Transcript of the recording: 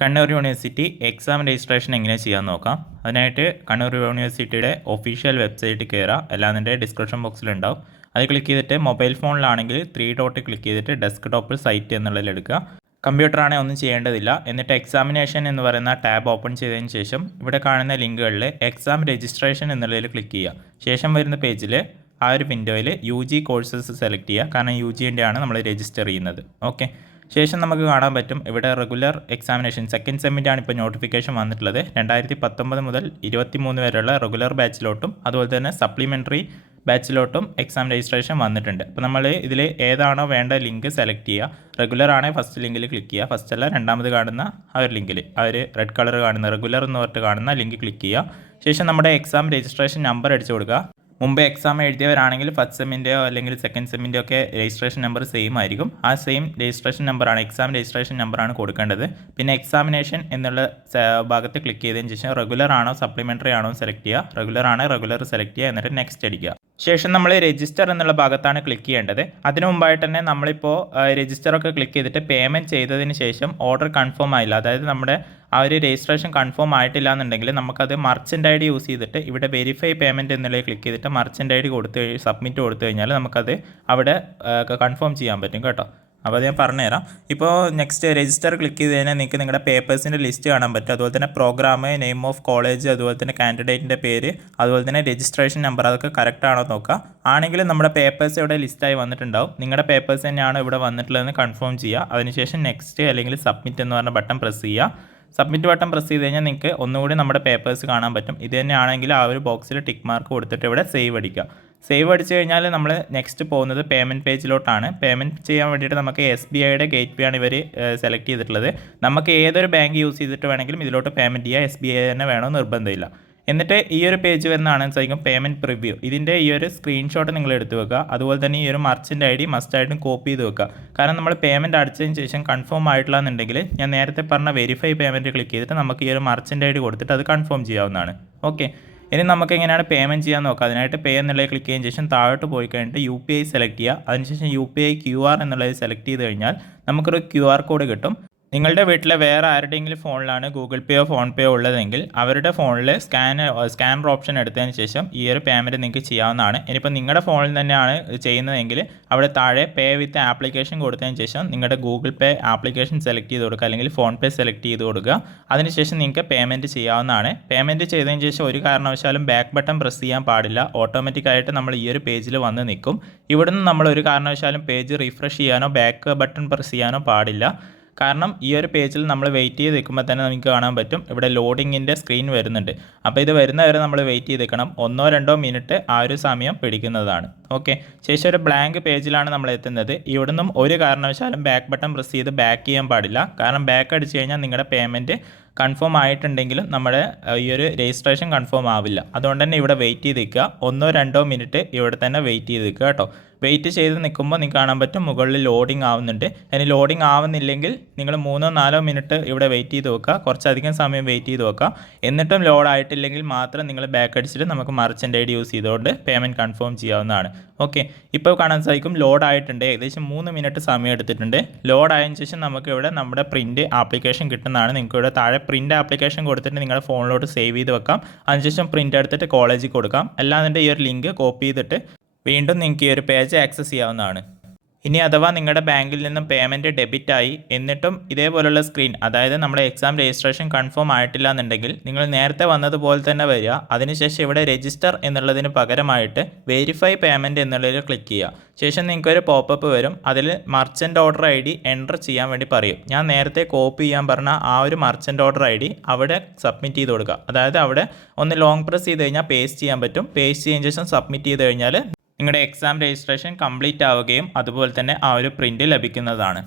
Kannur university exam registration എങ്ങനെ ചെയ്യാമെന്ന് നോക്കാം. അതിനായിട്ട് കണ്ണൂർ യൂണിവേഴ്സിറ്റിയുടെ ഒഫീഷ്യൽ വെബ്സൈറ്റിൽ കയറാം. എല്ലാതിൻ്റെ ഡിസ്ക്രിപ്ഷൻ ബോക്സിലുണ്ടാവും. അത് ക്ലിക്ക് ചെയ്തിട്ട് മൊബൈൽ ഫോണിലാണെങ്കിൽ 3 ഡോട്ട് ക്ലിക്ക് ചെയ്തിട്ട് ഡെസ്ക്ടോപ്പിൽ സൈറ്റ് എന്നുള്ളതിൽ എടുക്കുക. കമ്പ്യൂട്ടറാണെങ്കിൽ ഒന്നും ചെയ്യേണ്ടതില്ല. എന്നിട്ട് എക്സാമിനേഷൻ എന്ന് പറയുന്ന ടാബ് ഓപ്പൺ ചെയ്തതിന് ശേഷം ഇവിടെ കാണുന്ന ലിങ്കുകളിൽ എക്സാം രജിസ്ട്രേഷൻ എന്നുള്ളതിൽ ക്ലിക്ക് ചെയ്യുക. ശേഷം വരുന്ന പേജിൽ ആ ഒരു വിൻഡോയിൽ UG കോഴ്സസ് സെലക്ട് ചെയ്യുക. കാരണം UGൻ്റെ ആണ് നമ്മൾ രജിസ്റ്റർ ചെയ്യുന്നത്. ഓക്കെ, ശേഷം നമുക്ക് കാണാൻ പറ്റും ഇവിടെ റെഗുലർ എക്സാമിനേഷൻ സെക്കൻഡ് സെമ്മിൻ്റെ ആണ് ഇപ്പോൾ നോട്ടിഫിക്കേഷൻ വന്നിട്ടുള്ളത്. 2019 മുതൽ 23 വരെയുള്ള റെഗുലർ ബാച്ചിലോട്ടും അതുപോലെ തന്നെ സപ്ലിമെൻ്ററി ബാച്ചിലോട്ടും എക്സാം രജിസ്ട്രേഷൻ വന്നിട്ടുണ്ട്. അപ്പോൾ നമ്മൾ ഇതിൽ ഏതാണോ വേണ്ട ലിങ്ക് സെലക്ട് ചെയ്യുക. റെഗുലർ ആണെങ്കിൽ ഫസ്റ്റ് ലിങ്കിൽ ക്ലിക്ക് ചെയ്യുക. ഫസ്റ്റ് അല്ല, രണ്ടാമത് കാണുന്ന ആ ഒരു ലിങ്കിൽ ആ ഒരു റെഡ് കളർ കാണുന്ന റെഗുലർ എന്ന് പറഞ്ഞിട്ട് കാണുന്ന ലിങ്ക് ക്ലിക്ക് ചെയ്യുക. ശേഷം നമ്മുടെ എക്സാം രജിസ്ട്രേഷൻ നമ്പർ അടിച്ചു കൊടുക്കുക. മുമ്പ് എക്സാം എഴുതിയവരാണെങ്കിൽ ഫസ്റ്റ് സെമ്മിൻ്റെയോ അല്ലെങ്കിൽ സെക്കൻഡ് സെമ്മിൻ്റെയോ ഒക്കെ രജിസ്ട്രേഷൻ നമ്പർ സെയിം ആയിരിക്കും. ആ സെയിം രജിസ്ട്രേഷൻ നമ്പറാണ്, എക്സാം രജിസ്ട്രേഷൻ നമ്പറാണ് കൊടുക്കേണ്ടത്. പിന്നെ എക്സാമിനേഷൻ എന്നുള്ള ഭാഗത്ത് ക്ലിക്ക് ചെയ്തതിന് ശേഷം റെഗുലർ ആണോ സപ്ലിമെൻ്ററി ആണോ സെലക്ട് ചെയ്യുക. റെഗുലർ ആണ് റെഗുലർ സെലക്ട് ചെയ്യുക, എന്നിട്ട് നെക്സ്റ്റ് അടിക്കുക. ശേഷം നമ്മൾ രജിസ്റ്റർ എന്നുള്ള ഭാഗത്താണ് ക്ലിക്ക് ചെയ്യേണ്ടത്. അതിനു മുമ്പായിട്ട് തന്നെ നമ്മളിപ്പോൾ രജിസ്റ്ററൊക്കെ ക്ലിക്ക് ചെയ്തിട്ട് പേയ്മെൻറ്റ് ചെയ്തതിന് ശേഷം ഓർഡർ കൺഫേം ആയില്ല, അതായത് നമ്മുടെ ആ ഒരു രജിസ്ട്രേഷൻ കൺഫേം ആയിട്ടില്ല എന്നുണ്ടെങ്കിൽ നമുക്കത് മർച്ചൻ്റ് ID യൂസ് ചെയ്തിട്ട് ഇവിടെ വെരിഫൈ പേയ്മെൻറ്റ് എന്നുള്ളത് ക്ലിക്ക് ചെയ്തിട്ട് മർച്ചൻ്റ് ID കൊടുത്ത് സബ്മിറ്റ് കൊടുത്തു കഴിഞ്ഞാൽ നമുക്കത് അവിടെ കൺഫേം ചെയ്യാൻ പറ്റും കേട്ടോ. അപ്പോൾ അത് ഞാൻ പറഞ്ഞുതരാം. ഇപ്പോൾ നെക്സ്റ്റ് രജിസ്റ്റർ ക്ലിക്ക് ചെയ്ത് കഴിഞ്ഞാൽ നിങ്ങൾക്ക് നിങ്ങളുടെ പേപ്പേഴ്സിൻ്റെ ലിസ്റ്റ് കാണാൻ പറ്റും. അതുപോലെ തന്നെ പ്രോഗ്രാം, നെയിം ഓഫ് കോളേജ്, അതുപോലെ തന്നെ കാൻഡിഡേറ്റിൻ്റെ പേര്, അതുപോലെ തന്നെ രജിസ്ട്രേഷൻ നമ്പർ, അതൊക്കെ കറക്റ്റ് ആണോ നോക്കുക. ആണെങ്കിൽ നമ്മുടെ പേപ്പേഴ്സ് ഇവിടെ ലിസ്റ്റായി വന്നിട്ടുണ്ടാവും. നിങ്ങളുടെ പേപ്പേഴ്സ് തന്നെയാണോ ഇവിടെ വന്നിട്ടുള്ളതെന്ന് കൺഫേം ചെയ്യുക. അതിനുശേഷം നെക്സ്റ്റ് അല്ലെങ്കിൽ സബ്മിറ്റ് എന്ന് പറഞ്ഞ ബട്ടൺ പ്രസ് ചെയ്യുക. സബ്മിറ്റ് ബട്ടൺ പ്രസ് ചെയ്ത് കഴിഞ്ഞാൽ നിങ്ങൾക്ക് ഒന്നുകൂടി നമ്മുടെ പേപ്പേഴ്സ് കാണാൻ പറ്റും. ഇത് തന്നെയാണെങ്കിൽ ആ ഒരു ബോക്സിൽ ടിക്ക് മാർക്ക് കൊടുത്തിട്ട് ഇവിടെ സേവ് അടിക്കുക. സേവ് അടിച്ചു കഴിഞ്ഞാൽ നമ്മൾ നെക്സ്റ്റ് പോകുന്നത് പേയ്മെൻറ്റ് പേജിലോട്ടാണ്. പേയ്മെൻറ്റ് ചെയ്യാൻ വേണ്ടിയിട്ട് നമുക്ക് SBIയുടെ ഗേറ്റ് വേ ആണ് ഇവർ സെലക്ട് ചെയ്തിട്ടുള്ളത്. നമുക്ക് ഏതൊരു ബാങ്ക് യൂസ് ചെയ്തിട്ട് വേണമെങ്കിലും ഇതിലോട്ട് പേയ്മെൻറ്റ് ചെയ്യുക. SBI തന്നെ വേണമെന്ന് നിർബന്ധമില്ല. എന്നിട്ട് ഈ ഒരു പേജ് വരുന്നതാണ് സാധിക്കും പേയ്മെൻറ്റ് പ്രിവ്യൂ. ഇതിൻ്റെ ഈ ഒരു സ്ക്രീൻഷോട്ട് നിങ്ങൾ എടുത്ത് വെക്കുക. അതുപോലെ തന്നെ ഈ ഒരു മർച്ചൻ്റ് ID മസ്റ്റായിട്ടും കോപ്പി ചെയ്ത് വെക്കുക. കാരണം നമ്മൾ പേയ്മെൻറ്റ് അടിച്ചതിന് ശേഷം കൺഫേം ആയിട്ടില്ല എന്നുണ്ടെങ്കിൽ ഞാൻ നേരത്തെ പറഞ്ഞ വെരിഫൈ പേയ്മെൻറ്റ് ക്ലിക്ക് ചെയ്തിട്ട് നമുക്ക് ഈ ഒരു മർച്ചൻ്റ് ID കൊടുത്തിട്ട് അത് കൺഫേം ചെയ്യാവുന്നതാണ്. ഓക്കെ, ഇനി നമുക്ക് എങ്ങനെയാണ് പേയ്മെൻറ്റ് ചെയ്യാൻ നോക്കുക. അതിനായിട്ട് പേ എന്നുള്ളത് ക്ലിക്ക് ചെയ്തതിന് ശേഷം താഴോട്ട് പോയി കഴിഞ്ഞിട്ട് UPI സെലക്ട് ചെയ്യുക. അതിനുശേഷം UPI QR എന്നുള്ളത് സെലക്ട് ചെയ്ത് കഴിഞ്ഞാൽ നമുക്കൊരു QR കോഡ് കിട്ടും. നിങ്ങളുടെ വീട്ടിലെ വേറെ ആരുടെയെങ്കിലും ഫോണിലാണ് ഗൂഗിൾ പേയോ ഫോൺ പേയോ ഉള്ളതെങ്കിൽ അവരുടെ ഫോണിൽ സ്കാനർ ഓപ്ഷൻ എടുത്തതിന് ശേഷം ഈ ഒരു പേയ്മെൻറ്റ് നിങ്ങൾക്ക് ചെയ്യാവുന്നതാണ്. ഇനിയിപ്പോൾ നിങ്ങളുടെ ഫോണിൽ തന്നെയാണ് ചെയ്യുന്നതെങ്കിൽ അവിടെ താഴെ പേ വിത്ത് ആപ്ലിക്കേഷൻ കൊടുത്തതിന് ശേഷം നിങ്ങളുടെ ഗൂഗിൾ പേ ആപ്ലിക്കേഷൻ സെലക്ട് ചെയ്ത് കൊടുക്കുക, അല്ലെങ്കിൽ ഫോൺ പേ സെലക്ട് ചെയ്ത് കൊടുക്കുക. അതിനുശേഷം നിങ്ങൾക്ക് പേയ്മെൻറ്റ് ചെയ്യാവുന്നതാണ്. പേയ്മെൻറ്റ് ചെയ്തതിന് ശേഷം ഒരു കാരണവശാലും ബാക്ക് ബട്ടൺ പ്രസ് ചെയ്യാൻ പാടില്ല. ഓട്ടോമാറ്റിക്കായിട്ട് നമ്മൾ ഈ ഒരു പേജിൽ വന്ന് നിൽക്കും. ഇവിടുന്ന് നമ്മൾ ഒരു കാരണവശാലും പേജ് റിഫ്രഷ് ചെയ്യാനോ ബാക്ക് ബട്ടൺ പ്രസ് ചെയ്യാനോ പാടില്ല. കാരണം ഈ ഒരു പേജിൽ നമ്മൾ വെയിറ്റ് ചെയ്ത് നിൽക്കുമ്പോൾ തന്നെ നമുക്ക് കാണാൻ പറ്റും ഇവിടെ ലോഡിങ്ങിൻ്റെ സ്ക്രീൻ വരുന്നുണ്ട്. അപ്പോൾ ഇത് വരുന്നവരെ നമ്മൾ വെയിറ്റ് ചെയ്ത് നിൽക്കണം. 1-2 മിനിറ്റ് ആ ഒരു സമയം പിടിക്കുന്നതാണ്. ഓക്കെ, ശേഷം ഒരു ബ്ലാങ്ക് പേജിലാണ് നമ്മൾ എത്തുന്നത്. ഇവിടെ നിന്നും ഒരു കാരണവശാലും ബാക്ക് ബട്ടൺ പ്രസ് ചെയ്ത് ബാക്ക് ചെയ്യാൻ പാടില്ല. കാരണം ബാക്ക് അടിച്ച് കഴിഞ്ഞാൽ നിങ്ങളുടെ പേയ്മെൻറ്റ് കൺഫേം ആയിട്ടുണ്ടെങ്കിലും നമ്മുടെ ഈ ഒരു രജിസ്ട്രേഷൻ കൺഫേം ആവില്ല. അതുകൊണ്ട് തന്നെ ഇവിടെ വെയിറ്റ് ചെയ്ത് നിൽക്കുക. 1-2 മിനിറ്റ് ഇവിടെ തന്നെ വെയിറ്റ് ചെയ്ത് നിൽക്കുക കേട്ടോ. വെയിറ്റ് ചെയ്ത് നിൽക്കുമ്പോൾ നിങ്ങൾക്ക് കാണാൻ പറ്റും മുകളിൽ ലോഡിങ് ആവുന്നുണ്ട്. ഇനി ലോഡിങ് ആവുന്നില്ലെങ്കിൽ നിങ്ങൾ 3-4 മിനിറ്റ് ഇവിടെ വെയിറ്റ് ചെയ്ത് വെക്കുക. കുറച്ചധികം സമയം വെയിറ്റ് ചെയ്ത് വെക്കുക. എന്നിട്ടും ലോഡ് ആയിട്ടില്ലെങ്കിൽ മാത്രം നിങ്ങൾ ബാക്ക് അടിച്ചിട്ട് നമുക്ക് മർച്ചൻ്റ് ID യൂസ് ചെയ്തുകൊണ്ട് പേയ്മെൻറ്റ് കൺഫേം ചെയ്യാവുന്നതാണ്. ഓക്കെ, ഇപ്പോൾ കാണാൻ സാധിക്കും ലോഡ് ആയിട്ടുണ്ട്. ഏകദേശം 3 മിനിറ്റ് സമയം എടുത്തിട്ടുണ്ട്. ലോഡ് ആയതിനു ശേഷം നമുക്ക് ഇവിടെ നമ്മുടെ പ്രിൻറ്റ് ആപ്ലിക്കേഷൻ കിട്ടുന്നതാണ്. നിങ്ങൾക്ക് ഇവിടെ താഴെ പ്രിൻറ്റ് ആപ്ലിക്കേഷൻ കൊടുത്തിട്ട് നിങ്ങളുടെ ഫോണിലോട്ട് സേവ് ചെയ്ത് വെക്കാം. അതിനുശേഷം പ്രിൻ്റ് എടുത്തിട്ട് കോളേജിൽ കൊടുക്കാം. അല്ലാതെ ഈ ഒരു ലിങ്ക് കോപ്പി ചെയ്തിട്ട് വീണ്ടും നിങ്ങൾക്ക് ഈ ഒരു പേജ് ആക്സസ് ചെയ്യാവുന്നതാണ്. ഇനി അഥവാ നിങ്ങളുടെ ബാങ്കിൽ നിന്നും പേയ്മെൻറ്റ് ഡെബിറ്റ് ആയി എന്നിട്ടും ഇതേപോലുള്ള സ്ക്രീൻ, അതായത് നമ്മുടെ എക്സാം രജിസ്ട്രേഷൻ കൺഫേം ആയിട്ടില്ല എന്നുണ്ടെങ്കിൽ നിങ്ങൾ നേരത്തെ വന്നതുപോലെ തന്നെ വരിക. അതിനുശേഷം ഇവിടെ രജിസ്റ്റർ എന്നുള്ളതിന് പകരമായിട്ട് വെരിഫൈ പേയ്മെൻറ്റ് എന്നുള്ളതിൽ ക്ലിക്ക് ചെയ്യുക. ശേഷം നിങ്ങൾക്കൊരു പോപ്പപ്പ് വരും. അതിൽ മർച്ചൻ്റ് ഓർഡർ ID എൻ്റർ ചെയ്യാൻ വേണ്ടി പറയും. ഞാൻ നേരത്തെ കോപ്പി ചെയ്യാൻ പറഞ്ഞ ആ ഒരു മർച്ചൻ്റ് ഓർഡർ ID അവിടെ സബ്മിറ്റ് ചെയ്ത് കൊടുക്കുക. അതായത് അവിടെ ഒന്ന് ലോങ് പ്രസ് ചെയ്ത് കഴിഞ്ഞാൽ പേസ്റ്റ് ചെയ്യാൻ പറ്റും. പേസ്റ്റ് ചെയ്തതിന് ശേഷം സബ്മിറ്റ് ചെയ്ത് കഴിഞ്ഞാൽ നിങ്ങളുടെ എക്സാം രജിസ്ട്രേഷൻ കംപ്ലീറ്റ് ആവുകയും അതുപോലെ തന്നെ ആ ഒരു പ്രിൻ്റ് ലഭിക്കുന്നതാണ്.